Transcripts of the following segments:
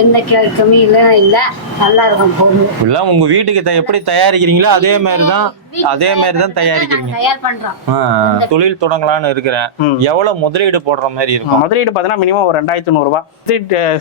எந்த கெ- கெமிக்கலும் இல்ல. நல்லா இருக்கும் பொருள் எல்லாம் உங்க வீட்டுக்கு எப்படி தயாரிக்கிறீங்களோ அதே மாதிரி தான் அதே மாதிரி தான் தயாரிக்கிறீங்க. தயார் பண்றோம். தொழில் தொடங்கலாம்னு இருக்கிறேன். எவ்வளவு முதலீடு போடுற மாதிரி இருக்கும்? முதலீடு பார்த்தீங்கன்னா மினிமம் ஒரு ரெண்டாயிரத்தி நூறுரூவா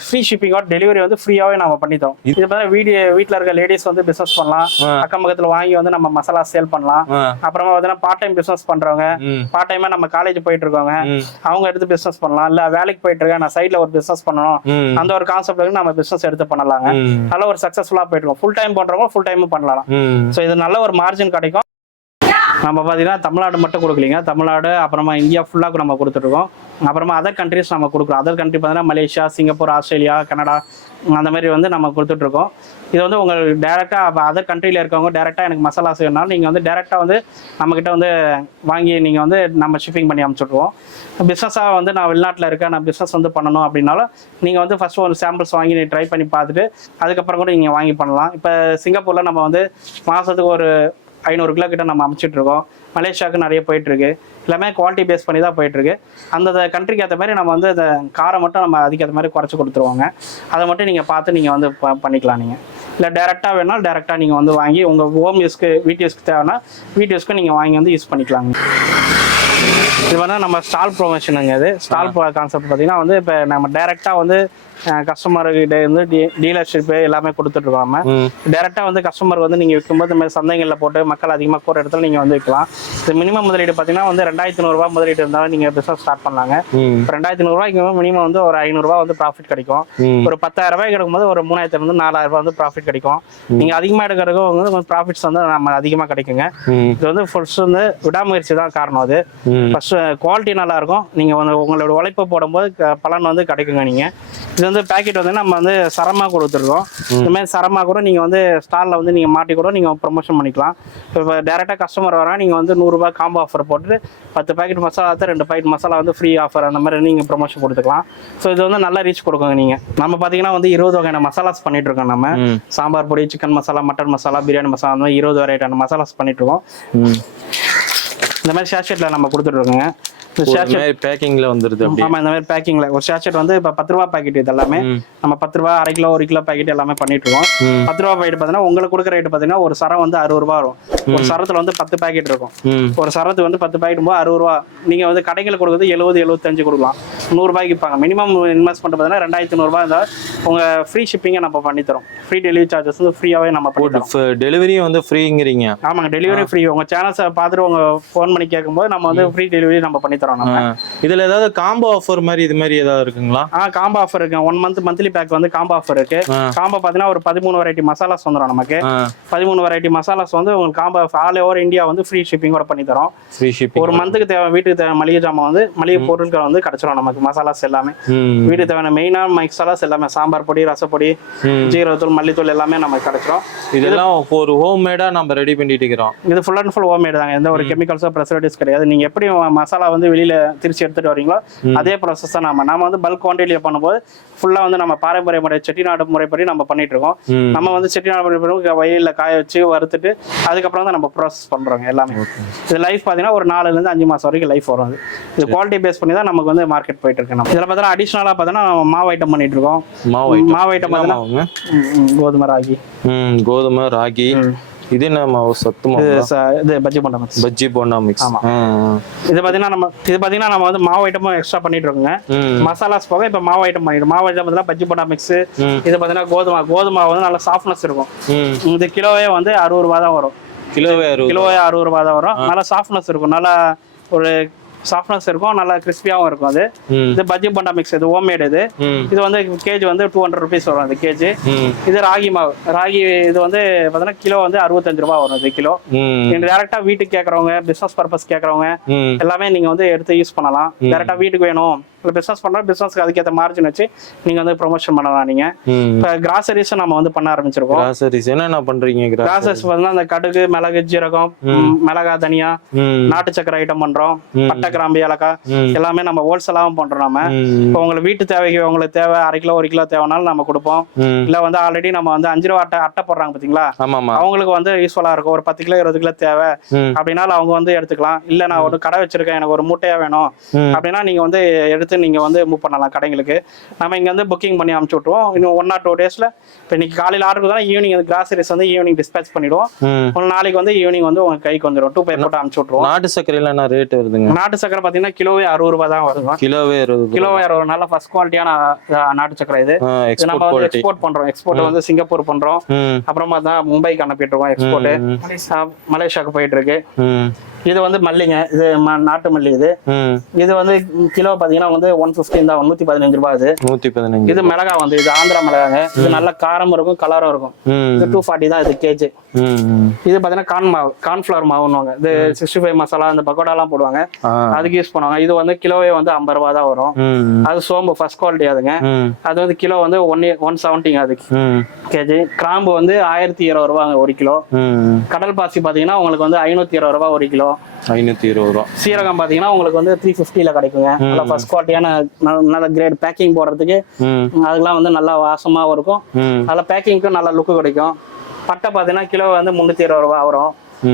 ஃப்ரீ ஷிப்பிங்கோட டெலிவரி வந்து ஃப்ரீயாவே நம்ம பண்ணித்தரோம் இது பார்த்தீங்கன்னா வீடியோ வீட்டில் இருக்க லேடிஸ் வந்து பிசினஸ் பண்ணலாம். அக்கம் பக்கத்துல வாங்கி வந்து நம்ம மசாலா சேல் பண்ணலாம். அப்புறமா பார்த்தீங்கன்னா பார்ட் டைம் பிசினஸ் பண்றவங்க பார்ட் டைமா நம்ம காலேஜ் போயிட்டு இருக்கவங்க அவங்க எடுத்து பிசினஸ் பண்ணலாம். இல்ல வேலைக்கு போயிட்டு இருக்கேன் நான் சைட்ல ஒரு பிசினஸ் பண்ணணும். அந்த ஒரு கான்செப்ட் நம்ம பிசினஸ் எடுத்து பண்ணலாங்க. நல்ல ஒரு சக்சஸ்ஃபுல்லா போயிட்டு இருக்கோம் ஃபுல் டைம் பண்றவங்க ஃபுல் டைமும் பண்ணலாம். ஸோ இது நல்ல ஒரு மார்ஜின் கிடைக்கும். நம்ம பார்த்தீங்கன்னா தமிழ்நாடு மட்டும் கொடுக்கலீங்க. தமிழ்நாடு அப்புறமா இந்தியா ஃபுல்லாக நம்ம கொடுத்துட்ருக்கோம் அப்புறமா அதர் கண்ட்ரிஸ் நம்ம கொடுக்குறோம். அதர் கண்ட்ரி பார்த்தீங்கன்னா மலேசியா சிங்கப்பூர் ஆஸ்திரேலியா கனடா அந்த மாதிரி வந்து நம்ம கொடுத்துட்ருக்கோம். இது வந்து உங்கள் டேரெக்டாக அதர் கண்ட்ரியில் இருக்கவங்க டேரெக்டாக எனக்கு மசாலா செய்யணும்னாலும் நீங்கள் வந்து டேரெக்டாக வந்து நம்மக்கிட்ட வந்து வாங்கி நீங்கள் வந்து நம்ம ஷிப்பிங் பண்ணி அனுப்பிச்சுட்ருவோம். பிஸ்னஸாக வந்து நான் வெளிநாட்டில் இருக்கேன். நான் பிஸ்னஸ் வந்து பண்ணணும் அப்படின்னாலும் நீங்கள் வந்து ஃபஸ்ட்டு ஒரு சாம்பிள்ஸ் வாங்கி நீ ட்ரை பண்ணி பார்த்துட்டு அதுக்கப்புறம் கூட நீங்கள் வாங்கி பண்ணலாம். இப்போ சிங்கப்பூரில் நம்ம வந்து மாதத்துக்கு ஒரு ஐநூறு கிலோ கிட்ட நம்ம அமைச்சிட்டு இருக்கோம் மலேசியாவுக்கு நிறைய போயிட்டு இருக்கு எல்லாமே குவாலிட்டி பேஸ் பண்ணி தான் போயிட்டு இருக்கு அந்த கண்ட்ரிக்கு ஏற்ற மாதிரி நம்ம வந்து அந்த காரை மட்டும் நம்ம அதுக்கேற்ற மாதிரி குறைச்சி கொடுத்துருவாங்க. அதை மட்டும் நீங்கள் பார்த்து நீங்கள் வந்து ப- பண்ணிக்கலாம் நீங்கள் இல்லை டேரெக்டாக வேணாலும் டேரெக்டாக நீங்கள் வந்து வாங்கி உங்கள் ஹோம் யூஸ்க்கு வீட்டு யூஸ்க்கு தேவைன்னா வீட்டு யூஸ்க்கு நீங்கள் வாங்கி வந்து யூஸ் பண்ணிக்கலாங்க. இது வந்து நம்ம ஸ்டால் ப்ரொமோஷனுங்க இது. ஸ்டால் கான்செப்ட் பார்த்தீங்கன்னா வந்து இப்போ நம்ம டேரெக்டாக வந்து கஸ்டமர்கிட்ட இருந்து டீலர்ஷிப்பு எல்லாமே கொடுத்துட்ருக்கோம் நம்ம. டேரெக்டாக வந்து கஸ்டமர் வந்து நீங்கள் விற்கும்போது இந்த மாதிரி சந்தைகளில் போட்டு மக்கள் அதிகமாக போகிற இடத்துல நீங்கள் வந்து விற்கலாம் இது மினிமம் முதலீடு பார்த்தீங்கன்னா வந்து ரெண்டாயிரத்தி நூறுரூவா முதலீடு இருந்தாலும் நீங்கள் பிஸ்னஸ் ஸ்டார்ட் பண்ணலாங்க. ரெண்டாயிரத்தி நூறுரூவாய்க்கு மினிமம் வந்து ஒரு ஐநூறுரூவா வந்து ப்ராஃபிட் கிடைக்கும். ஒரு பத்தாயிரம் ரூபாய் கிடைக்கும்போது ஒரு மூணாயிரத்துல இருந்து நாலாயிரம் ரூபாய் வந்து ப்ராஃபிட் கிடைக்கும். நீங்கள் அதிகமாக எடுக்கிறதுக்கு வந்து ப்ராஃபிட்ஸ் வந்து நம்ம அதிகமாக கிடைக்குங்க. இது வந்து ஃபர்ஸ்ட் வந்து விடாமுயற்சி தான் காரணம் அது. ஃபர்ஸ்ட் குவாலிட்டி நல்லா இருக்கும். நீங்கள் வந்து உங்களோட உழைப்பை போடும்போது பலன் வந்து கிடைக்குங்க நீங்கள் இது வந்து பேக்கெட் வந்து நம்ம வந்து சரமாக கொடுத்துருக்கோம். இந்த மாதிரி சரமாக கூட நீங்கள் வந்து ஸ்டாலில் வந்து நீங்கள் மாட்டி கூட நீங்கள் ப்ரொமோஷன் பண்ணிக்கலாம். இப்போ டேரெக்டாக கஸ்டமர் வரா நீங்கள் வந்து நூறுரூபா காம்போ ஆஃபர் போட்டு பத்து பாக்கெட் மசாலா எடுத்தா ரெண்டு பாக்கெட் மசாலா வந்து ஃப்ரீ ஆஃபர் அந்த மாதிரி நீங்கள் ப்ரொமோஷன் கொடுத்துக்கலாம். ஸோ இது வந்து நல்ல ரீச் கொடுக்குங்க நீங்கள் நம்ம பார்த்தீங்கன்னா வந்து இருபது வகையான மசாலாஸ் பண்ணிட்டு இருக்கோம் நம்ம. சாம்பார் பொடி சிக்கன் மசாலா மட்டன் மசாலா பிரியாணி மசாலா அந்த மாதிரி இருபது வெரைட்டான மசாலாஸ் பண்ணிட்டு இருக்கோம். இந்த மாதிரி ஷேர்ஷெட்டில் நம்ம கொடுத்துட்ருக்கோங்க பேக்கிங்ல வந்துருது ஆமா இந்த மாதிரி பேக்கிங்ல ஒரு ஷேர்ஷெட் வந்து இப்போ பத்து ரூபா பாக்கெட் இது எல்லாமே. நம்ம பத்து ரூபா அரை கிலோ ஒரு கிலோ பாக்கெட் எல்லாமே பண்ணிட்டு இருக்கோம். பத்து ரூபா பாக்கெட் பார்த்தீங்கன்னா உங்களுக்கு கொடுக்குற ரேட் பார்த்தீங்கன்னா ஒரு சரம் வந்து அறுபது ரூபா வரும். ஒரு சரத்துல வந்து பத்து பாக்கெட் இருக்கும். ஒரு சரத்துக்கு வந்து பத்து பாக்கெட் போது அறுபது ரூபா. நீங்க வந்து கடைகள் கொடுக்குறது எழுபது எழுபத்தஞ்சு கொடுக்கலாம். நூறுரூபாய்க்கு விற்பாங்க மினிமம் இன்வெஸ்ட்மெண்ட் பார்த்தீங்கன்னா ரெண்டாயிரத்தி நூறுரூபா இருந்தால் உங்க ஃப்ரீ ஷிப்பிங்கை நம்ம பண்ணித்தரோம். ஃப்ரீ டெலிவரி சார்ஜஸ் வந்து ஃப்ரீயாவே நம்ம பண்ணித்தரோம் டெலிவரியும் வந்து ஃப்ரீங்கிறீங்க ஆமாங்க டெலிவரி ஃப்ரீ உங்க சேனல்ஸை பார்த்துட்டு உங்க ஃபோன் பண்ணி கேட்கும்போது நம்ம வந்து ஃப்ரீ டெலிவரி நம்ம பண்ணித்தரோம் நம்ம. இதுல ஏதாவது காம்போ ஆஃபர் மாதிரி இது மாதிரி ஏதாவது இருக்குங்களா? ஆ காம்போ ஆஃபர் இருக்கு. ஒன் மந்த் மந்த்லி பேக் வந்து காம்போ ஆஃபர் இருக்கு. காம்போ பார்த்தீங்கன்னா ஒரு பதிமூணு வெரைட்டி மசாலாஸ் வந்துடும் நமக்கு. பதிமூணு வெரைட்டி மசாலாஸ் வந்து உங்களுக்கு காம்போ ஆல் ஓவர் இந்தியா வந்து ஃப்ரீ ஷிப்பிங்கோட பண்ணி தரோம். ஃப்ரீ ஷிப்பிங் ஒரு மந்த்துக்கு தேவை வீட்டுக்கு தேவை மளிகை ஜாமான் வந்து மளிகை பொருட்கள் வந்து கிடைச்சிரும் நமக்கு மசாலாஸ் எல்லாமே. வீட்டுக்கு தேவையான மெயினான மசாலாஸ் எல்லாமே. சாம்பார் பொடி ரசப்பொடி. ஜீரகத்தூள் மல்லித்தூள் எல்லாமே நமக்கு கிடைச்சிரும். இதெல்லாம் ஒரு ஹோம் மேடா நம்ம ரெடி பண்ணிட்டு இருக்கிறோம். இது ஃபுல் அண்ட் ஃபுல் ஹோம்மேட் தாங்க. எந்த ஒரு கெமிக்கல்ஸோ ப்ரெசர்வேட்டிவ்ஸ் கிடையாது. நீங்க எப்படி மசாலா வந்து வெளியில திருச்சி எடுத்துட்டு வரீங்களோ அதே ப்ராசஸ் தான் நம்ம நாம வந்து பல்க் குவான்டிட்டியில் பண்ணும்போது ஃபுல்லா வந்து நம்ம பாரம்பரிய முறை செட்டிநாடு முறைப்படி நம்ம பண்ணிட்டு இருக்கோம். நம்ம வந்து செட்டிநாடு முறைப்படி வயலில் காய வச்சு வறுத்துட்டு அதுக்கப்புறம் தான் நம்ம ப்ராசஸ் பண்றோங்க எல்லாமே. இது லைஃப் பார்த்தீங்கன்னா ஒரு நாலுல இருந்து அஞ்சு மாசம் வரைக்கும் லைஃப் வரும் அது. இது குவாலிட்டி பேஸ் பண்ணி தான் நமக்கு வந்து மார்க்கெட் போயிட்டு இருக்கு நம்ம. இதில் பார்த்தீங்கன்னா அடிஷ்னலாக பார்த்தீங்கன்னா நம்ம மாவு ஐட்டம் பண்ணிட்டு இருக்கோம். மாவு ஐட்டம் மாவு ஐட்டம் என்ன பார்த்தீங்கன்னா கோதுமை ராகி. ம் கோதுமை ராகி. இது மாவு சத்து இது பஜ்ஜி பண்ண பஜ்ஜி போண்டா மிக்ஸ். இது பார்த்தீங்கன்னா நம்ம இது பார்த்தீங்கன்னா நம்ம வந்து மாவு ஐட்டமும் எக்ஸ்ட்ரா பண்ணிட்டு இருக்கோங்க. மசாலாஸ் போக இப்போ மாவு ஐட்டம் பண்ணிடும் மாவு ஐட்டம் பார்த்தீங்கன்னா பஜ்ஜி போண்டா மிக்ஸ். இது பார்த்தீங்கன்னா கோதுமை கோதுமை வந்து நல்லா சாஃப்ட்னஸ் இருக்கும். இந்த கிலோவே வந்து அறுபது ரூபா தான் வரும். கிலோவே அறுபது கிலோவே அறுபது ரூபா தான் வரும். நல்லா சாஃப்ட்னஸ் இருக்கும். நல்லா ஒரு சாஃப்ட்னஸ் இருக்கும் நல்லா கிறிஸ்பியாகவும் இருக்கும் அது. இது பஜ்ஜி போண்டா மிக்ஸ் இது ஹோம்மேட் இது. இது வந்து கேஜி வந்து டூ ஹண்ட்ரட் ருபீஸ் வரும் அந்த கேஜி இது ராகி மாவு. ராகி இது வந்து பார்த்தீங்கன்னா கிலோ வந்து அறுபத்தஞ்சு ரூபா வரும் இது கிலோ. ம். நீங்க டேரக்டா வீட்டுக்கு கேட்கறவங்க பிசினஸ் பர்பஸ் கேட்கறவங்க எல்லாமே நீங்க வந்து எடுத்து யூஸ் பண்ணலாம். டேரக்டா வீட்டுக்கு வேணும். இல்லை பிசினஸ் பண்றோம் பிசினஸ்க்கு அதுக்கேற்ற மார்ஜின் வச்சு நீங்க வந்து ப்ரொமோஷன் பண்ணலாம் நீங்க. ம். இப்போ கிராசரிஸும் நம்ம வந்து பண்ண ஆரம்பிச்சிருக்கோம். கிராசரிஸ் என்னென்ன பண்றீங்க கிராசரி கிராசரிஸ் பார்த்தீங்கன்னா அந்த கடுகு மிளகு ஜீரகம் மிளகா தனியா நாட்டு சக்கரை ஐட்டம் பண்றோம். பட்டை கிராம்பு ஏலக்காய். எல்லாமே நம்ம ஹோல்சேலாகவும் பண்றோம் நம்ம இப்போ உங்களுக்கு வீட்டு தேவைக்கு உங்களுக்கு தேவை அரை கிலோ ஒரு கிலோ தேவைனாலும் நம்ம கொடுப்போம். இல்ல வந்து ஆல்ரெடி நம்ம வந்து அஞ்சு ரூபா அட்டை அட்டை போடுறாங்க பாத்தீங்களா? அவங்களுக்கு வந்து யூஸ்ஃபுல்லா இருக்கும். ஒரு பத்து கிலோ இருபது கிலோ தேவை. அப்படின்னாலும் அவங்க வந்து எடுத்துக்கலாம். இல்ல நான் ஒரு கடை வச்சிருக்கேன். எனக்கு ஒரு மூட்டையா வேணும். அப்படின்னா நீங்க வந்து எடுத்து நீங்கள் வந்து மூவ் பண்ணலாம் கடைங்களுக்கு நம்ம இங்கே வந்து புக்கிங் பண்ணி அனுப்பிச்சி விட்ருவோம் இன்னும் ஒன் ஆர் டூ டேஸில் இப்போ இன்னைக்கு காலையில் ஆர்டர் தான் ஈவினிங் வந்து கிராசரிஸ் வந்து ஈவினிங் டிஸ்பேச் பண்ணிடுவோம். நாளைக்கு வந்து ஈவினிங் வந்து உங்க கைக்கு வந்துடும் டூ பை போட்டு அனுப்பிச்சி விட்ருவோம் நாட்டு சர்க்கரையில என்ன ரேட் வருதுங்க? நாட்டு சக்கரை பார்த்தீங்கன்னா கிலோவே அறுபது ரூபாய் தான் வரும் கிலோவே இருபது கிலோவே அறுபது நல்ல ஃபர்ஸ்ட் குவாலிட்டியான நாட்டு சக்கரை இது. நம்ம எக்ஸ்போர்ட் வந்து எக்ஸ்போர்ட் பண்றோம். எக்ஸ்போர்ட் வந்து சிங்கப்பூர் பண்றோம். அப்புறமா தான் மும்பைக்கு அனுப்பிட்டு இருக்கோம். எக்ஸ்போர்ட் மலேசியாவுக்கு போயிட்டு இருக்கு. இது வந்து மல்லிங்க. இது நாட்டு மல்லி இது. இது வந்து கிலோ பாத்தீங்கன்னா வந்து ஒன் பிப்டீன் தான். நூத்தி பதினஞ்சு ரூபாய் இது நூத்தி பதினஞ்சு இது மிளகா வந்து இது ஆந்திரா மிளகாங்க. இது நல்ல காரமும் இருக்கும் கலரும் இருக்கும். இது டூ ஃபார்ட்டி தான் இது கேஜி. இது பாத்தீங்கன்னா கார்ன் மாவு கார்ன்ஃபிளவர் மாவுன்னுவாங்க. இது சிக்ஸ்டி ஃபைவ் மசாலா இந்த பக்கோடாலாம் போடுவாங்க. ஆ. அதுக்கு யூஸ் பண்ணுவாங்க. இது வந்து கிலோவே வந்து ஐம்பது ரூபா தான் வரும். அது சோம்பு ஃபர்ஸ்ட் குவாலிட்டி அதுங்க. அது வந்து கிலோ வந்து ஒன் ஒன் செவன்ட்டிங்க அதுக்கு. கேஜி. கிராம்பு வந்து ஆயிரத்தி இருபது ரூபாங்க ஒரு கிலோ. கடல் பாசி பார்த்தீங்கன்னா உங்களுக்கு வந்து ஐநூற்றி இருபது ரூபா ஒரு கிலோ. ஐநூத்தி இருபது ரூபா. சீரகம் பார்த்தீங்கன்னா உங்களுக்கு வந்து த்ரீ ஃபிஃப்டியில் கிடைக்குங்க. நல்லா ஃபர்ஸ்ட் குவாலிட்டியான நல்ல கிரேட் பேக்கிங் போடுறதுக்கு ம். அதெல்லாம் வந்து நல்லா வாசமாகவும் இருக்கும். நல்ல பேக்கிங்க்கும் நல்ல லுக்கு கிடைக்கும். பட்டை பார்த்தீங்கன்னா கிலோ வந்து முந்நூற்றி இருபது ரூபா வரும்.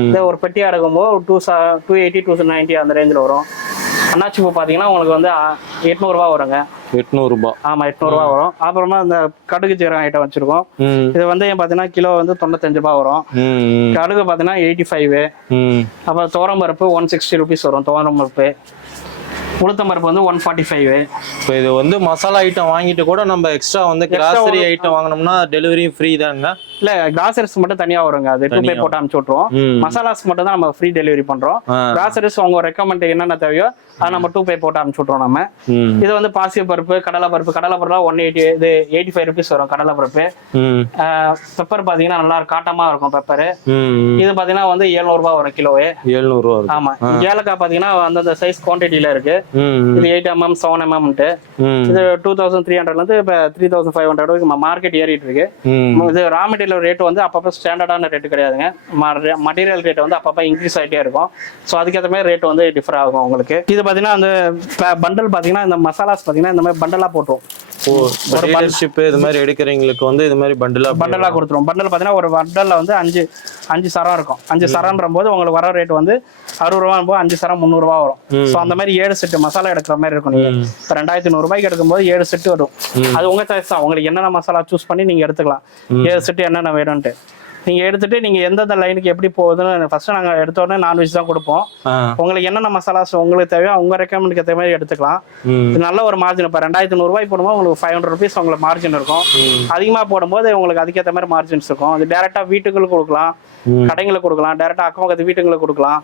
இதே ஒரு பெட்டியாக எடுக்கும்போது டூ சா டூ எயிட்டி டூ நைன்ட்டி அந்த ரேஞ்சில் வரும். அண்ணாச்சி பூ பார்த்தீங்கன்னா உங்களுக்கு வந்து ஆ, எட்நூறுபா வருங்க. எட்நூறு ரூபாய் ஆமாம் எட்நூறுபா வரும். அப்புறமா இந்த கடுகு ஜீரகம் ஐட்டம் வச்சுருக்கோம். இது வந்து பார்த்தீங்கன்னா கிலோ வந்து தொண்ணூத்தஞ்சு ரூபா வரும். கடுகு பார்த்தீங்கன்னா எயிட்டி ஃபைவ் அப்புறம் துவரம் பருப்பு ஒன் சிக்ஸ்டி ருபீஸ் வரும். துவரம் பருப்பு. உளுத்தம் பருப்பு வந்து ஒன் ஃபார்ட்டி ஃபைவ் இப்போ இது வந்து மசாலா ஐட்டம் வாங்கிட்டு கூட நம்ம எக்ஸ்ட்ரா வந்து கிராசரி ஐட்டம் வாங்கினோம்னா டெலிவரி ஃப்ரீ தாங்க இல்ல கிராசரிஸ் மட்டும் தனியா வருங்க. அது டூ பே. போட்டு அனுப்பிச்சு விட்ருவோம் மசாலாஸ் மட்டும் தான் நம்ம ஃப்ரீ டெலிவரி பண்றோம். கிராசரிஸ் உங்க ரெக்கமெண்ட் என்னென்ன தேவையோ அதை நம்ம டூ பே போட்டு அனுப்பிச்சு விட்ருவோம் நம்ம. இது வந்து பாசிய பருப்பு கடலை பருப்பு. கடலை பருப்புலாம் ஒன் எயிட்டி இது எயிட்டி ஃபைவ் ருபீஸ் வரும் கடலை பருப்பு. பெப்பர் பார்த்தீங்கன்னா நல்லா காட்டமா இருக்கும் பெப்பர் இது பார்த்தீங்கன்னா வந்து 700 ரூபாய் வரும் கிலோவே. இருக்கு ஆமா. ஏலக்காய் பார்த்தீங்கன்னா அந்தந்த சைஸ் குவான்டிட்டியில இருக்கு. இது எயிட் எம்எம் செவன் எம்எம்ட்டு இது டூ தௌசண்ட் த்ரீ ஹண்ட்ரட்லேருந்து இப்போ த்ரீ தௌசண்ட் ஃபைவ் ஹண்ட்ரட் வரைக்கும் மார்க்கெட் ஏறிட்டு இருக்கு. இது ரா மெட்டீரியல் ரேட் வந்து அப்பப்போ ஸ்டாண்டர்டான ரேட்டு கிடையாதுங்க. மட்டீரியல் ரேட் வந்து அப்பப்போ இன்க்ரீஸ் ஆகிட்டே இருக்கும். ஸோ அதுக்கேற்ற மாதிரி ரேட் வந்து டிஃபர் ஆகும் உங்களுக்கு. இது பார்த்தீங்கன்னா அந்த பண்டல் பார்த்தீங்கன்னா இந்த மசாலாஸ் பார்த்தீங்கன்னா இந்த மாதிரி பண்டலாக போட்டுரும். ஓ டீலர்ஷிப் இது மாதிரி எடுக்கிறவங்களுக்கு வந்து இது மாதிரி பண்டிலா பண்டலாக கொடுத்துரும். பண்டல் பார்த்தீங்கன்னா ஒரு பண்டலில் வந்து அஞ்சு அஞ்சு சரம் இருக்கும். அஞ்சு சரம்ன்ற போது உங்களுக்கு வர ரேட் வந்து அறுபது ரூபா அஞ்சு சரம் முந்நூறுரூவா வரும். ஸோ அந்த மாதிரி ஏழு செட்டு மசாலா எடுக்கிற மாதிரி இருக்கும் நீங்கள் இப்போ ரெண்டாயிரத்தி நூறுரூபாய்க்கு எடுக்கும்போது ஏழு செட்டு வரும். அது உங்கள் சாய்ஸ் தான். உங்களுக்கு என்னென்ன மசாலா சூஸ் பண்ணி நீங்கள் எடுத்துக்கலாம். ஏழு செட்டு என்னென்ன வேணும்ன்ட்டு. நீங்கள் எடுத்துட்டு நீங்கள் எந்தெந்த லைனுக்கு எப்படி போகுதுன்னு ஃபர்ஸ்ட் நாங்கள் எடுத்த உடனே நான்வெஜ் தான் கொடுப்போம். உங்களுக்கு என்னென்ன மசாலாஸ் உங்களுக்கு தேவையோ உங்கள் ரெக்கமெண்டுக்கு ஏற்ற மாதிரி எடுத்துக்கலாம். இது நல்ல ஒரு மார்ஜின் இப்போ ரெண்டாயிரத்தி நூறுரூவாய்க்கு போடும்போது உங்களுக்கு ஃபைவ் ஹண்ட்ரட் ருபீஸ் உங்களுக்கு மார்ஜின் இருக்கும். அதிகமாக போடும்போது உங்களுக்கு அதுக்கேற்ற மாதிரி மார்ஜின்ஸ் இருக்கும். அது டேரெக்டாக வீட்டுக்கு கொடுக்கலாம். கடைங்களுக்கு கொடுக்கலாம். டேரெக்டாக அக்கம் பக்கத்து வீட்டுங்களுக்கு கொடுக்கலாம்.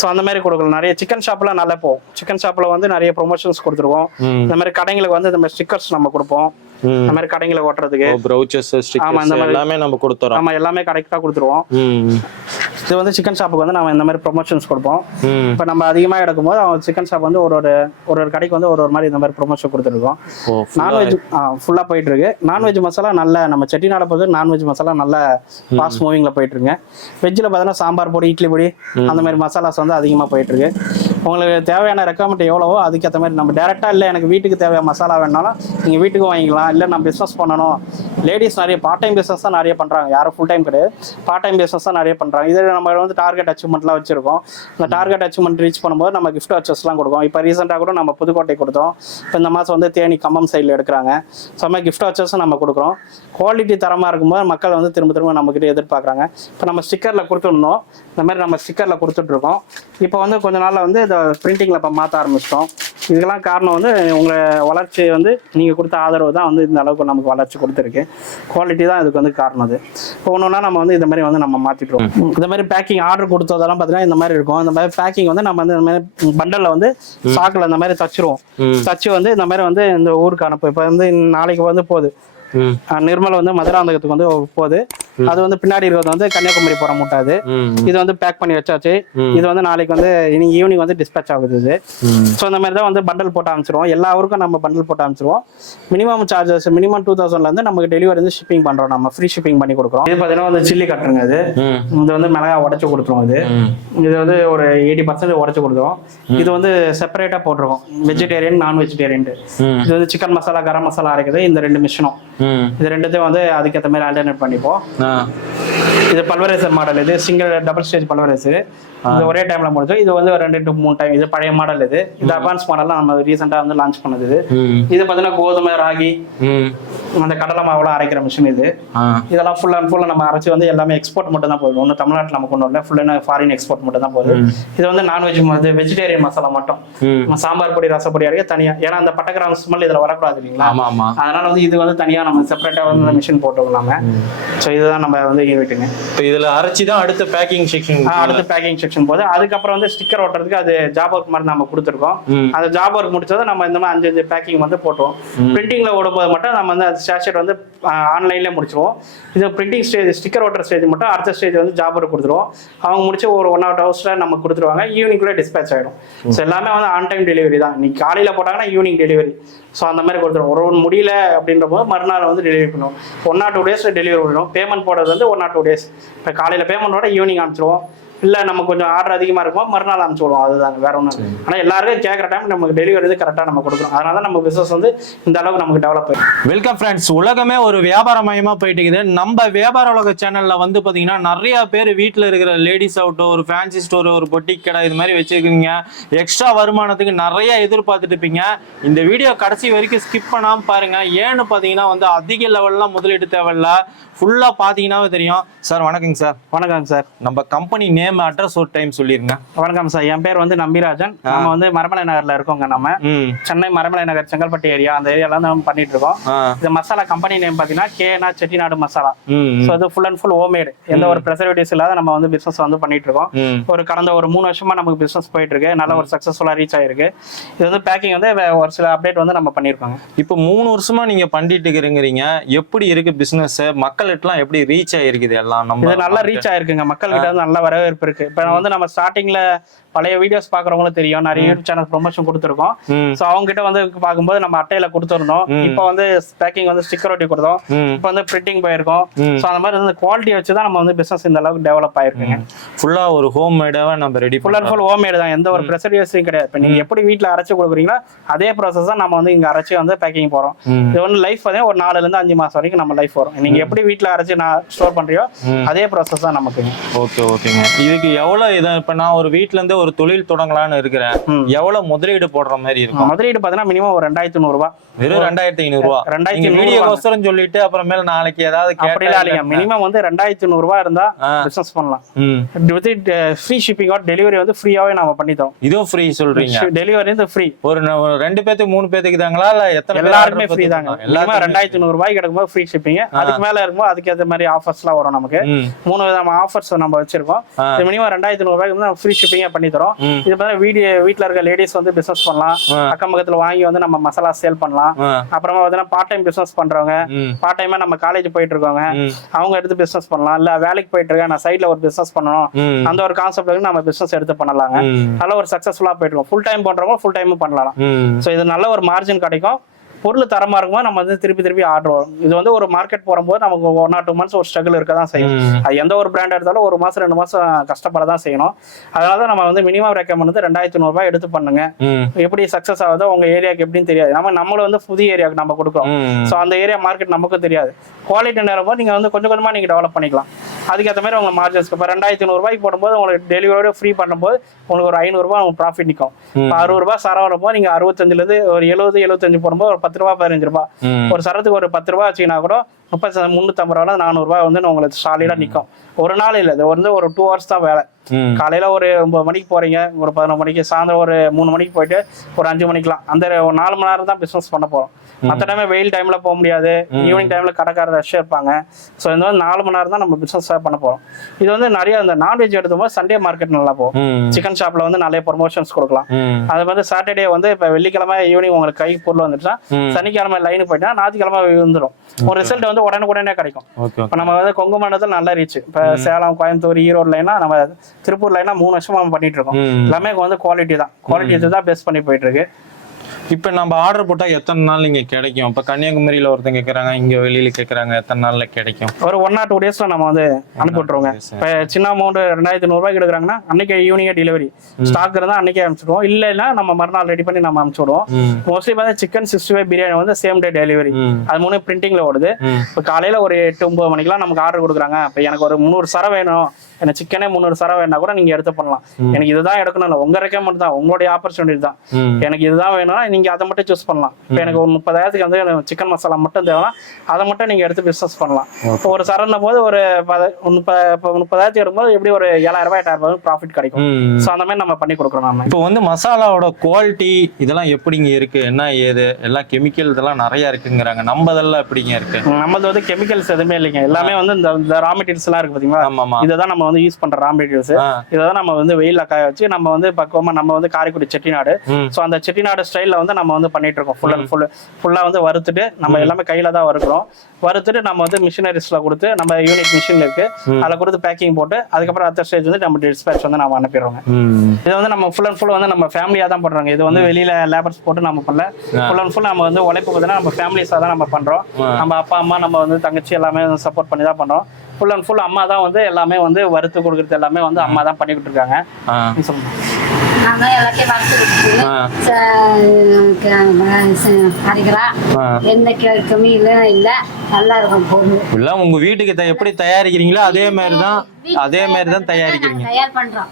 ஸோ அந்த மாதிரி கொடுக்கலாம். நிறைய சிக்கன் ஷாப்பில் நல்லா போகும். சிக்கன் ஷாப்பில் வந்து நிறைய ப்ரொமோஷன்ஸ் கொடுத்துருவோம். இந்த மாதிரி கடைங்களுக்கு வந்து இந்த மாதிரி ஸ்டிக்கர்ஸ் நம்ம கொடுப்போம். இந்த மாதிரி கடைங்களுக்கு ஓட்டுறதுக்கு. ப்ரௌச்சர்ஸ் ஆமா, இந்த மாதிரி. எல்லாமே நம்ம கொடுத்துறோம். நம்ம எல்லாமே கரெக்டாக கொடுத்துருவோம். இது வந்து சிக்கன் ஷாப்புக்கு வந்து நம்ம இந்த மாதிரி ப்ரொமோஷன்ஸ் கொடுப்போம். இப்போ நம்ம அதிகமாக எடுக்கும்போது அவங்க சிக்கன் ஷாப் வந்து ஒரு ஒரு ஒரு ஒரு கடைக்கு வந்து ஒரு ஒரு மாதிரி இந்த மாதிரி ப்ரொமோஷன் கொடுத்துருக்கோம். நான்வெஜ் ஃபுல்லாக போயிட்டு இருக்கு நான்வெஜ் மசாலா நல்ல நம்ம செட்டிநாடு பொறுத்து நான்வெஜ் மசாலா நல்ல ஃபாஸ்ட் மூவிங்கில் போயிட்டு இருக்குங்க வெஜ்ஜில் பார்த்தீங்கன்னா சாம்பார் பொடி இட்லி பொடி அந்த மாதிரி மசாலாஸ் வந்து அதிகமாக போயிட்டு இருக்கு உங்களுக்கு தேவையான ரெக்கமெண்ட் எவ்வளவோ அதுக்கேற்ற மாதிரி நம்ம டேரெக்டாக இல்லை எனக்கு வீட்டுக்கு தேவையான மசாலா வேணாலும் நீங்கள் வீட்டுக்கு வாங்கிக்கலாம். இல்லை நான் பிஸ்னஸ் பண்ணணும். லேடிஸ் நிறைய பார்ட் டைம் பிஸ்னஸ் தான் நிறைய பண்ணுறாங்க யாரும் ஃபுல் டைம் கிடையாது. பார்ட் டைம் பிஸ்னஸ் தான் நிறைய பண்ணுறாங்க இது நம்ம வந்து டார்கெட் அச்சீவ்மெண்ட்லாம் வச்சிருக்கோம். இந்த டார்கெட் அச்சீவ்மெண்ட் ரீச் பண்ணும்போது நம்ம கிஃப்ட் வச்சஸ்லாம் கொடுக்கும் இப்போ ரீசெண்டாக கூட நம்ம புதுக்கோட்டை கொடுத்தோம். இப்போ இந்த மாதம் வந்து தேனி கம்பம் சைடில் எடுக்கிறாங்க. ஸோ மாதிரி கிஃப்ட் வச்சஸும் நம்ம கொடுக்குறோம். குவாலிட்டி தரமாக இருக்கும்போது மக்கள் வந்து திரும்ப திரும்ப நம்மக்கிட்ட எதிர்பார்க்குறாங்க. இப்போ நம்ம ஸ்டிக்கரில் கொடுத்துருந்தோம் இந்த மாதிரி நம்ம ஸ்டிக்கரில் கொடுத்துட்ருக்கோம். இப்போ வந்து கொஞ்ச நாளில் வந்து இதை பிரிண்டிங்கில் இப்போ மாற்ற ஆரம்பிச்சிட்டோம். இதுக்கெல்லாம் காரணம் வந்து உங்களை வளர்ச்சி வந்து நீங்கள் கொடுத்த ஆதரவு தான் வந்து இந்த அளவுக்கு நமக்கு வளர்ச்சி கொடுத்துருக்கு. குவாலிட்டி தான் இதுக்கு வந்து காரணம் அது. இப்போ ஒன்று ஒன்றா நம்ம வந்து இந்த மாதிரி வந்து நம்ம மாற்றிட்டுருவோம் இந்த மாதிரி பேக்கிங் ஆர்டர் கொடுத்ததெல்லாம் பார்த்தீங்கன்னா இந்த மாதிரி இருக்கும். இந்த மாதிரி பேக்கிங் வந்து நம்ம வந்து இந்த மாதிரி பண்டலில் வந்து சாக்கில் இந்த மாதிரி தச்சிருவோம். தச்சு வந்து இந்த மாதிரி வந்து இந்த ஊருக்கு அனுப்பு. இப்போ வந்து நாளைக்கு வந்து போகுது. நிர்மல் வந்து மதுராந்தகத்துக்கு வந்து போகுது. அது வந்து பின்னாடி இருக்கிறது வந்து கன்னியாகுமரி போகிற முட்டாது இது வந்து பேக் பண்ணி வச்சாச்சு. இது வந்து நாளைக்கு வந்து இன்னைக்கு ஈவினிங் வந்து டிஸ்பேச் ஆகுது இது. ஸோ இந்த மாதிரி தான் வந்து பண்டல் போட்டு அனுப்பிச்சிருவோம். எல்லா ஊருக்கும் நம்ம பண்டல் போட்டு அனுப்பிச்சிருவோம். மினிமம் சார்ஜஸ் மினிமம் டூ தௌசண்ட்லேருந்து நமக்கு டெலிவரி வந்து ஷிப்பிங் பண்ணுறோம் நம்ம ஃப்ரீ ஷிப்பிங் பண்ணி கொடுக்குறோம். இது பார்த்தீங்கன்னா வந்து சில்லி கட்டுருங்க இது. இது வந்து மிளகா உடச்சி கொடுத்துருவோம் இது. இது வந்து ஒரு எயிட்டி பர்சன்ட் உடச்சி கொடுத்துருவோம். இது வந்து செப்பரேட்டாக போட்டிருக்கோம் வெஜிடேரியன் நான் வெஜிடேரியன் இது வந்து சிக்கன் மசாலா கரம் மசாலா அரைக்குது இந்த ரெண்டு மிஷினும் இது ரெண்டுத்தையும் வந்து அதுக்கேற்ற மாதிரி ஆல்டர்னேட் பண்ணிப்போம். ஆ இது பல்வரைசர் மாடல் இது சிங்கிள் டபுள் ஸ்டேஜ் பல்வரைசர் இது ஒரே டைம்ல முடிஞ்சோம் இது வந்து ஒரு ரெண்டு டு மூணு டைம் இது பழைய மாடல் இது. இது அட்வான்ஸ் மாடல்லாம் நம்ம ரீசெண்டாக வந்து லான்ச் பண்ணது இது. இது பார்த்தீங்கன்னா கோதுமை ராகி அந்த கடலை மாவுலாம் அரைக்கிற மிஷின் இது. இதெல்லாம் ஃபுல் அண்ட் ஃபுல்லாக நம்ம அரைச்சி வந்து எல்லாமே எக்ஸ்போர்ட் மட்டும் தான் போகுது. ஒன்றும் தமிழ்நாட்டில் நமக்கு ஒன்றும் இல்லை ஃபுல்லாக ஃபாரின் எக்ஸ்போர்ட் மட்டும் தான் போகுது. இது வந்து நான்வெஜ் வந்து வெஜிடேரியன் மசாலா மட்டும். சாம்பார் பொடி ரசப்பொடி அரைக்க தனியாக ஏன்னா அந்த பட்டக்கிராம் ஸ்மெல் இதில் வரக்கூடாது இல்லைங்களா? அதனால வந்து இது வந்து தனியாக நம்ம செப்பரேட்டாக வந்து மிஷின் போட்டுருக்கோம் நம்ம ஸோ இதுதான் நம்ம வந்து யூனிட்டுங்க இப்போ இதுல அரைச்சி தான் அடுத்த பேக்கிங் செக்ஷன் அடுத்து பேக்கிங் செக்ஷன் போது அதுக்கப்புறம் வந்து ஸ்டிக்கர் ஓட்டுறதுக்கு அது ஜாப் ஒர்க் மாதிரி நம்ம கொடுத்துருக்கோம். அந்த ஜாப் ஒர்க் முடிச்சதை நம்ம இந்த மாதிரி அஞ்சு அஞ்சு பேக்கிங் வந்து போட்டுருவோம். பிரிண்டிங்ல ஓடும்போது மட்டும் நம்ம வந்து அந்த ஸ்டாஷெட் வந்து ஆன்லைன்லேயே முடிச்சிருவோம். இது பிரிண்டிங் ஸ்டேஜ் ஸ்டிக்கர் ஓட்டுற ஸ்டேஜ் மட்டும் அடுத்த ஸ்டேஜ் வந்து ஜாப் ஒர்க் கொடுத்துருவோம். அவங்க முடிச்சு ஒரு ஒன் ஹவர் ஹவர்ஸில் நம்ம கொடுத்துருவாங்க. ஈவினிங்குள்ளே டிஸ்பேச் ஆகிடும் ஸோ எல்லாமே வந்து ஆன் டைம் டெலிவரி தான். இன்னைக்கு காலையில் போட்டாங்கன்னா ஈவினிங் டெலிவரி ஸோ அந்த மாதிரி கொடுத்துருவோம். ஒரு ஒன்று முடியல அப்படின்ற போது மறுநாள் வந்து டெலிவரி பண்ணுவோம். One or two days delivery பண்ணுவோம் பேமெண்ட் போடுறது வந்து ஒன் ஆர் டூ டேஸ் இப்போ காலையில் பேமெண்ட்டோட ஈவினிங் அனுப்பிச்சிடுவோம் இல்லை நம்ம கொஞ்சம் ஆர்டர் அதிகமாக இருக்கும் மறுநாள் அனுப்பிச்சு விடுவோம் அதுதாங்க வேற ஒன்றும் ஆனால் எல்லாருக்கும் கேட்குற டைம் நமக்கு டெலிவரி கரெக்டாக நம்ம கொடுக்குறோம் அதனால தான் நம்ம பிஸ்னஸ் வந்து இந்த அளவுக்கு நமக்கு டெவலப் ஆயிடும் வெல்கம் ஃப்ரெண்ட்ஸ் உலகமே ஒரு வியாபாரமயமா போயிட்டு இருக்குது நம்ம வியாபார உலக சேனல்ல வந்து பாத்தீங்கன்னா நிறைய பேர் வீட்ல இருக்கிற லேடிஸ் ஆகட்டும் ஒரு ஃபேன்சி ஸ்டோர் ஒரு பொட்டிக் கடை இது மாதிரி வச்சிருக்கீங்க. எக்ஸ்ட்ரா வருமானத்துக்கு நிறைய எதிர்பார்த்துட்டு இருப்பீங்க. இந்த வீடியோ கடைசி வரைக்கும் ஸ்கிப் பண்ணாம பாருங்க. ஏன்னு பாத்தீங்கன்னா வந்து அதிக லெவல்லாம் முதலீடு தேவையில்ல. ஃபுல்லா பாத்தீங்கன்னாவே தெரியும். சார் வணக்கங்க சார். வணக்கம் சார். நம்ம கம்பெனி நேம் அட்ரஸ் ஒரு டைம் சொல்லிருங்க. வணக்கம் சார். என் பேர் வந்து நம்பிராஜன். நம்ம வந்து மரமலை நகர்ல இருக்கோங்க நம்ம. சென்னை மரமலை நகர் செங்கல்பட்டு ஏரியா. அந்த ஏரியால நம்ம பண்ணிட்டு இருக்கோம். இந்த மசாலா கம்பெனி நேம் பார்த்தீங்கன்னா கேனா செட்டிநாடு மசாலா. ஸோ இது ஃபுல் அண்ட் ஃபுல் ஹோம்மேடு எந்த ஒரு ப்ரெசர்வேட்டிவ்ஸ் இல்லாத நம்ம வந்து பிசினஸ் வந்து பண்ணிட்டு இருக்கோம். ஒரு கடந்த ஒரு மூணு வருஷமா நமக்கு பிசினஸ் போயிட்டு இருக்கு. நல்ல ஒரு சக்சஸ்ஃபுல்லா ரீச் ஆயிருக்கு. இது வந்து பேக்கிங் வந்து ஒரு சில அப்டேட் வந்து நம்ம பண்ணியிருக்கோங்க இப்போ மூணு வருஷமா நீங்க பண்ணிட்டு இருக்கிறீங்க. எப்படி இருக்கு பிசினஸ் மக்கள்கிட்டலாம் எப்படி ரீச் ஆயிருக்குது எல்லாம் நம்ம இது நல்லா ரீச் ஆயிருக்குங்க. மக்கள் கிட்ட வந்து நல்ல வரவேற்பு இருக்கு. இப்போ வந்து நம்ம ஸ்டார்டிங்ல பழைய வீடியோஸ் பாக்குறவங்களும் தெரியும். நிறைய யூடியூப் சேனல் ப்ரொமோஷன் கொடுத்துருக்கோம். ஸோ அவங்க கிட்ட வந்து பார்க்கும்போது நம்ம அட்டையில கொடுத்துருந்தோம். இப்போ வந்து பேக்கிங் வந்து ஸ்டிக்கர் ஒட்டி கொடுத்தோம். இப்போ வந்து பிரிண்டிங் போயிருக்கோம். ஸோ அந்த மாதிரி வந்து குவாலிட்டி வச்சு தான் நம்ம வந்து பிசினஸ் இந்த அளவுக்கு டெவலப் ஆயிருக்குங்க. ஃபுல்லா ஒரு ஹோம் மேடாவா நம்ம ready full and full homemade தான். எந்த ஒரு ப்ரெசர்வேஸும் கிடையாது. இப்போ நீங்க எப்படி வீட்ல அரைச்சு கொடுக்குறீங்களோ அதே ப்ராசஸ் தான் நம்ம வந்து இங்க அரைச்சு வந்து பேக்கிங் போறோம். இது வந்து லைஃப் வந்து ஒரு நாலுல இருந்து அஞ்சு மாசம் வரைக்கும் நம்ம லைஃப் வரும். நீங்க எப்படி வீட்ல அரைச்சு நான் ஸ்டோர் பண்றியோ அதே ப்ராசஸ் தான் நமக்கு. ஓகே ஓகேங்க. இதுக்கு எவ்வளவு இதை இப்ப நான் ஒரு வீட்ல இருந்து ஒரு தொழில் தொடங்கலாம்னு இருக்கிறேன். எவ்வளவு முதலீடு போடுற மாதிரி இருக்கும்? முதலீடு பாத்தீங்கன்னா மினிமம் ஒரு ரெண்டாயிரத்தி நூறுபா வெறும் ரெண்டாயிரத்தி ஐநூறு ரூபா. ரெண்டாயிரத்தி வீடியோக்கோசரம் சொல்லிட்டு அப்புறமேல நாளைக்கு ஏதாவது அப்படிலாம் இல்லைங்க. கேட்டா. மினிமம் வந்து ரெண்டாயிரத்தி நூறுபா இருந்தா ஆ. பிசினஸ் பண்ணலாம். வித் ஃப்ரீ ஷிப்பிங் டெலிவரி வந்து ஃப்ரீயாவே நம்ம பண்ணி தரோம். இதுவும் ஃப்ரீ சொல்றீங்க. டெலிவரி வந்து ஃப்ரீ ஒரு ரெண்டு பேத்துக்கு மூணு பேத்துக்கு தாங்களா? இல்ல எத்தனை எல்லாருமே ஃப்ரீ தாங்க. எல்லாத்துக்குமே ரெண்டாயிரத்தி நூறு ரூபாய்க்கு கிடைக்கும்போது ஃப்ரீ ஷிப்பிங் அதுக்கு மேல இருக்கும்போது அதுக்கு ஏற்ற மாதிரி ஆஃபர்ஸ்லாம் வரும் நமக்கு. மூணு விதமான ஆஃபர்ஸ் நம்ம வச்சிருக்கோம். இது மினிமம் ரெண்டாயிரத்தி ரூபாய்க்கு வந்து ஃப்ரீ ஷிப்பிங்கே பண்ணி தரோம். இது பார்த்தா வீடியோ வீட்ல இருக்க லேடிஸ் வந்து பிசினஸ் பண்ணலாம். அக்கம் பக்கத்துல வாங்கி வந்து நம்ம மசாலா சேல் பண்ணலாம். அப்புறமா பார்த்தீங்கன்னா பார்ட் டைம் பிசினஸ் பண்றவங்க பார்ட் டைமா நம்ம காலேஜ் போயிட்டு இருக்கவங்க ம். அவங்க எடுத்து பிசினஸ் பண்ணலாம். இல்ல வேலைக்கு போயிட்டு இருக்கேன் நான் சைட்ல ஒரு பிசினஸ் பண்ணணும். அந்த ஒரு கான்செப்ட் நம்ம பிசினஸ் எடுத்து பண்ணலாங்க. நல்ல ஒரு சக்சஸ்ஃபுல்லா போயிட்டு இருக்கோம். ஃபுல் டைம் பண்றவங்க ஃபுல் டைமும் பண்ணலாம் ஸோ இது நல்ல ஒரு மார்ஜின் கிடைக்கும். பொருள் தரமா இருக்கும்போது நம்ம வந்து திருப்பி திருப்பி ஆர்டர் வரும். இது வந்து ஒரு மார்க்கெட் போகும்போது நமக்கு ஒன் ஆர் டூ மந்த்ஸ் ஒரு ஸ்ட்ரகிள் இருக்க தான் செய்யும். அது எந்த ஒரு பிராண்ட் எடுத்தாலும் ஒரு மாசம் ரெண்டு மாசம் கஷ்டப்பட தான் செய்யணும். அதனால தான் நம்ம வந்து மினிமம் ரெக்கமெண்ட் வந்து ரெண்டாயிரத்தி நூறுபாய் எடுத்து பண்ணுங்க. எப்படி சக்சஸ் ஆகுதோ உங்க ஏரியாக்கு எப்படின்னு தெரியாது. நம்ம நம்மள வந்து புதிய ஏரியாவுக்கு நம்ம கொடுக்குறோம். ஸோ அந்த ஏரியா மார்க்கெட் நமக்கும் தெரியாது. குவாலிட்டி நேரம் போது நீங்க வந்து கொஞ்சம் கொஞ்சமா நீங்க டெவலப் பண்ணிக்கலாம். அதுக்கேற்ற மாதிரி உங்க மார்ஜின்ஸ்க்கு இப்போ ரெண்டாயிரத்தி நூறுபாய்க்கு போடும்போது உங்களுக்கு டெலிவரியோட ஃப்ரீ பண்ணும்போது உங்களுக்கு ஒரு ஐநூறுரூபா உங்களுக்கு ப்ராஃபிட் நிற்கும் இப்போ அறுபது ரூபாய் சரம் வரும்போது நீங்க அறுபத்தஞ்சுலேருந்து ஒரு எழுபது எழுபத்தஞ்சு போடும்போது ஒரு பத்து ரூபா பதினஞ்சு ரூபா ஒரு சரத்துக்கு ஒரு பத்து ரூபா வச்சீங்கன்னா கூட முப்பத்தி முந்நூற்றம்பது ரூபா நானூறுரூவா வந்து உங்களுக்கு சாலிடாக நிற்கும் ஒரு நாள் இல்லை இது வந்து ஒரு டூ ஹவர்ஸ் தான் வேலை. காலையில ஒரு ஒன்பது மணிக்கு போறீங்க ஒரு பதினொரு மணிக்கு சாயந்தரம் ஒரு மூணு மணிக்கு போயிட்டு ஒரு அஞ்சு மணிக்கெல்லாம். அந்த ஒரு நாலு மணி நேரம் தான் பிசினஸ் பண்ண போறோம். மற்ற டைம் வெயில் டைம்ல போக முடியாது. ஈவினிங் டைம்ல கடைக்காரர் ரஷ் இருப்பாங்க. ஸோ இந்த மாதிரி நாலு மணி நேரம் தான் நம்ம பிசினஸ் பண்ண போறோம். இது வந்து நிறைய இந்த நான்வெஜ் எடுக்கும்போது சண்டே மார்க்கெட் நல்லா போகும். சிக்கன் ஷாப்ல வந்து நிறைய ப்ரொமோஷன்ஸ் கொடுக்கலாம். அது வந்து சாட்டர்டே வந்து இப்போ வெள்ளிக்கிழமை ஈவினிங் உங்களுக்கு கை பொருள் வந்துட்டுனா ம். சனிக்கிழமை லைனுக்கு போயிட்டா ஞாயிற்றுக்கிழமை வந்துடும் ஒரு ரிசல்ட் வந்து உடனுக்குடனே கிடைக்கும். இப்போ நம்ம வந்து கொங்கு மண்டலத்தில் நல்ல ரீச் இப்போ சேலம் கோயம்புத்தூர் ஈரோடு லைனா நம்ம திருப்பூர் லைனா மூணு வருஷமா நம்ம பண்ணிட்டு இருக்கோம். எல்லாமே வந்து குவாலிட்டி தான். குவாலிட்டி தான் பெஸ்ட் பண்ணி போயிட்டு இருக்கு. இப்போ நம்ம ஆர்டர் போட்டா எத்தனை நாள் நீங்க கிடைக்கும்? இப்போ கன்னியாகுமரியில ஒருத்தங்க கேக்குறாங்க இங்க வெளியில கேக்குறாங்க எத்தனை நாள்ல கிடைக்கும்? ஒரு ஒன் ஆர் டூ டேஸ்ல நம்ம வந்து அனுப்பி விட்டுருவோங்க days. இப்போ சின்ன அமௌண்ட் ரெண்டாயிரத்தி நூறுபாய்க்கு எடுக்கிறாங்கன்னா அன்னைக்கு ஈவினிங்கே டெலிவரி ஸ்டாக் இருந்தால் அன்னைக்கே அனுப்பிச்சிடுவோம். இல்லைன்னா நம்ம மறுநாள் ரெடி பண்ணி நம்ம விடுவோம் மோஸ்ட்லி பார்த்தா சிக்கன் சிக்ஸ்டி ஃபைவ் பிரியாணி வந்து சேம் டே டெலிவரி அது மூணு பிரிண்டிங்ல ஓடுது. இப்போ காலையில ஒரு எட்டு ஒன்பது மணிக்கெல்லாம் நமக்கு ஆர்டர் கொடுக்குறாங்க. இப்போ எனக்கு ஒரு முந்நூறு சரம் வேணும். எனக்கு சிக்கனே முந்நூறு சரம் வேணா கூட நீங்க எடுத்து பண்ணலாம். எனக்கு இதுதான் எடுக்கணும் இல்லை உங்க ரெக்கமெண்ட் தான். உங்களுடைய ஆப்பர்ச்சுனிட்டி தான். எனக்கு இதுதான் வேணும்னா நீங்க அதை மட்டும் சூஸ் பண்ணலாம். இப்போ எனக்கு ஒரு முப்பதாயிரத்துக்கு வந்து சிக்கன் மசாலா மட்டும் தேவைன்னா அதை மட்டும் நீங்க எடுத்து பிசினஸ் பண்ணலாம். இப்போ ஒரு சரண்ணும் போது ஒரு பத- முப்ப- இப்போ முப்பதாயிரத்துக்கு எடுக்கும்போது எப்படி ஒரு ஏழாயிரம் ரூபாய் எட்டாயிரம் ரூபாய் ப்ராஃபிட் கிடைக்கும். ஸோ அந்த மாதிரி நம்ம பண்ணி கொடுக்குறோம் நம்ம இப்போ வந்து மசாலாவோட குவாலிட்டி இதெல்லாம் எப்படிங்க இருக்கு? என்ன ஏது? எல்லாம் கெமிக்கல் இதெல்லாம் நிறைய இருக்குங்கிறாங்க. நம்ம இதெல்லாம் எப்படிங்க இருக்கு? நம்மளது வந்து கெமிக்கல்ஸ் எதுவுமே இல்லைங்க. எல்லாமே வந்து இந்த ரா மெட்டீரியல்ஸ் எல்லாம் இருக்கு பாத்தீங்களா? ஆமாமா. இதை தான் நம்ம வந்து யூஸ் பண்ற ரா மெட்டீரியல்ஸ் இதை தான் நம்ம வந்து வெயில்ல காய வச்சு நம்ம வந்து பக்குவமா நம்ம வந்து காரைக்குடி செட்டிநாடு. ஸோ அந்த செட்டிநாடு ஸ்டைல்ல வந்து நம்ம வந்து பண்ணிட்டு இருக்கோம் ஃபுல் அண்ட் ஃபுல் ஃபுல்லா வந்து வறுத்துட்டு நம்ம எல்லாமே கையில தான் வறுக்கிறோம். வறுத்துட்டு நம்ம வந்து மிஷினரிஸ்ல கொடுத்து நம்ம யூனிட் மிஷின் இருக்கு. அதில் கொடுத்து பேக்கிங் போட்டு அதுக்கப்புறம் அடுத்த ஸ்டேஜ் வந்து நம்ம டிஸ்பேச் வந்து நம்ம அனுப்பிடுறோங்க. இது வந்து நம்ம ஃபுல் அண்ட் ஃபுல் வந்து நம்ம ஃபேமிலியாக தான் பண்றோங்க. இது வந்து வெளியில லேபர்ஸ் போட்டு நம்ம பண்ணல. ஃபுல் அண்ட் ஃபுல் நம்ம வந்து உழைப்பு பார்த்தீங்கன்னா நம்ம ஃபேமிலிஸாக தான் நம்ம பண்றோம். ஆ. நம்ம அப்பா அம்மா நம்ம வந்து தங்கச்சி எல்லாமே சப்போர்ட் பண்ணி தான் பண்றோம். ஃபுல் அண்ட் ஃபுல் அம்மா தான் வந்து எல்லாமே வந்து வறுத்து கொடுக்குறது எல்லாமே வந்து அம்மா தான் பண்ணிக்கிட்டு இருக்காங்க. ஆ நீ சொல்லுங்க நான் தான் எல்லாத்தையும். அரைக்கிறேன் ஆ. எந்த கெ- கெமிக்கலும் இல்லை நல்லா இருக்கும் பொருள் உங்க வீட்டுக்கு எப்படி தயாரிக்கிறீங்களோ அதே மாதிரி தான் அதே மாதிரி தான் தயாரிக்கிறீங்க. தயார் பண்றோம்.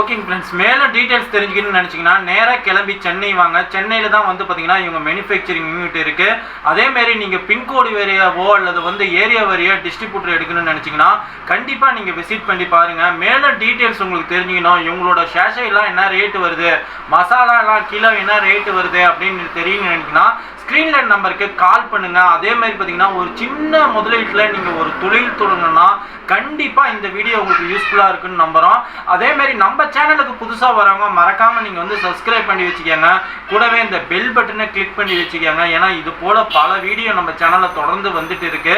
ஓகேங்க ஃப்ரெண்ட்ஸ் மேலும் டீடைல்ஸ் தெரிஞ்சுக்கணும்னு நினச்சிங்கன்னா நேராக கிளம்பி சென்னை வாங்க. சென்னையில் தான் வந்து பார்த்தீங்கன்னா இவங்க மேனுஃபேக்சரிங் யூனிட் இருக்குது அதேமாரி நீங்கள் பின்கோடு வேறையாவோ அல்லது வந்து ஏரியா வேறையா டிஸ்ட்ரிபியூட்டர் எடுக்கணும்னு நினச்சிங்கன்னா கண்டிப்பாக நீங்கள் விசிட் பண்ணி பாருங்கள் மேலும் டீட்டெயில்ஸ் உங்களுக்கு தெரிஞ்சுக்கணும். இவங்களோட சேஷையெல்லாம் என்ன ரேட்டு வருது? மசாலாலாம் கிலோ என்ன ரேட்டு வருது அப்படின்னு தெரியும்னு நினைக்கினா ஸ்க்ரீனில் நம்பருக்கு கால் பண்ணுங்க. அதே மாதிரி பார்த்தீங்கன்னா ஒரு சின்ன முதலீட்டில் நீங்கள் ஒரு தொழில் தொடங்கணும்னா கண்டிப்பாக இந்த வீடியோ உங்களுக்கு யூஸ்ஃபுல்லாக இருக்குன்னு நம்புகிறோம் அதே மாதிரி நம்ம சேனலுக்கு புதுசாக வரவங்க மறக்காமல் நீங்கள் வந்து சப்ஸ்கிரைப் பண்ணி வச்சுக்கோங்க. கூடவே இந்த பெல் பட்டனை கிளிக் பண்ணி வச்சுக்கோங்க. ஏன்னா இது போல் பல வீடியோ நம்ம சேனலில் தொடர்ந்து வந்துட்டு இருக்கு.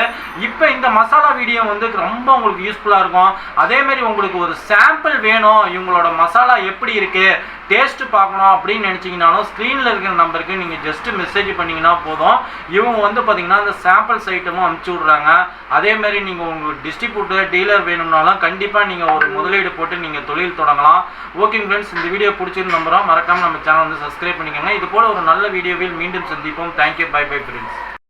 இப்போ இந்த மசாலா வீடியோ வந்து ரொம்ப உங்களுக்கு யூஸ்ஃபுல்லாக இருக்கும். அதேமாரி உங்களுக்கு ஒரு சாம்பிள் வேணும். இவங்களோட மசாலா எப்படி இருக்குது டேஸ்ட்டு பார்க்கணும் அப்படின்னு நினச்சிங்கனாலும் ஸ்க்ரீனில் இருக்கிற நம்பருக்கு நீங்கள் ஜஸ்ட்டு மெசேஜ் பண்ணீங்கன்னா போதும். இவங்க வந்து பார்த்தீங்கன்னா இந்த சாம்பிள்ஸ் ஐட்டமும் அனுப்பிச்சி விட்றாங்க. அதேமாரி நீங்கள் உங்களுக்கு டிஸ்ட்ரிபியூட்டர் டீலர் வேணும் வேணும்னாலும் கண்டிப்பாக நீங்கள் ஒரு முதலீடு போட்டு நீங்கள் தொழில் தொடங்கலாம். ஓகே ஃப்ரெண்ட்ஸ் இந்த வீடியோ பிடிச்சிருந்து நம்புகிறோம் மறக்காமல் நம்ம சேனல் வந்து சப்ஸ்கிரைப் பண்ணிக்கோங்க. இது போல ஒரு நல்ல வீடியோவில் மீண்டும் சந்திப்போம். Thank you bye bye friends